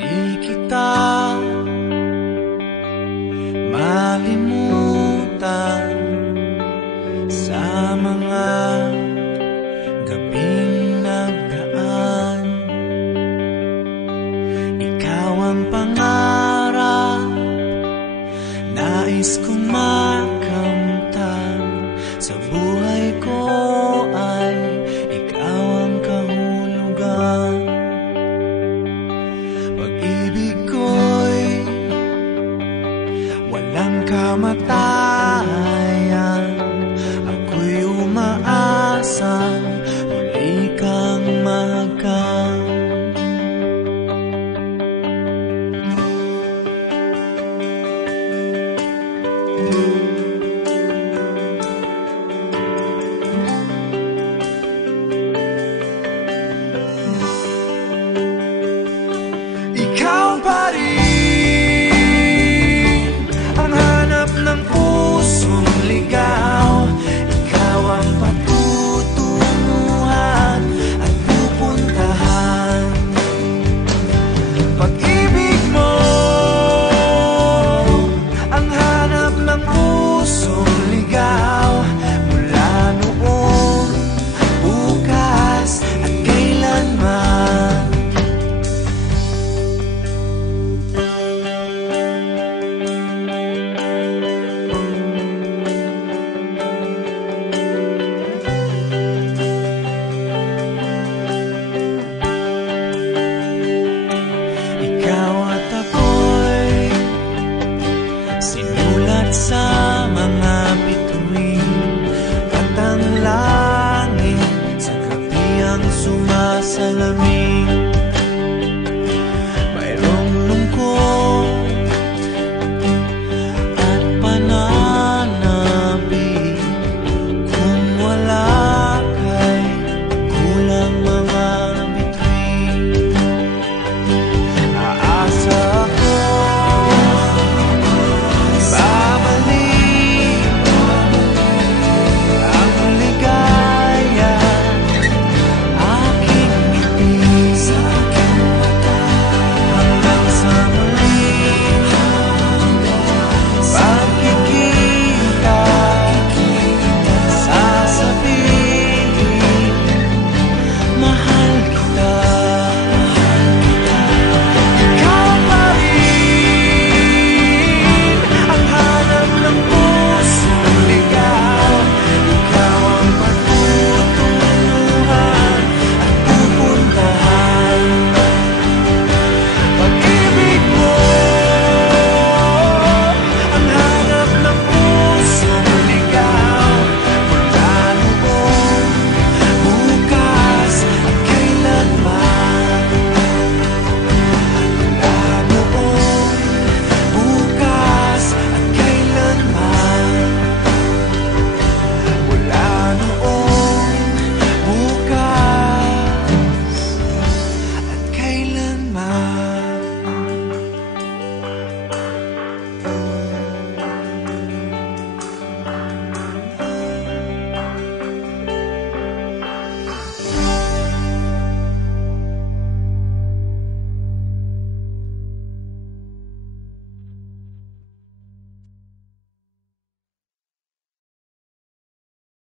Di kita malimutan sa mga gabing nagdaan. Ikaw ang pangarap, nais kong makamtan. Sa buhay ko ay ikaw ang kahulugan. Pag-ibig ko'y walang kamatayan. Ako'y umaasang muli kang mahagkan. Ikaw pa rin ang hanap ng pusong ligaw. Ikaw ang patutunguhan at pupuntahan. Pag-ibig mo ang hanap ng pusong ligaw. Mula noon, bukas at kailanman. Ikaw at ako'y sinulat sa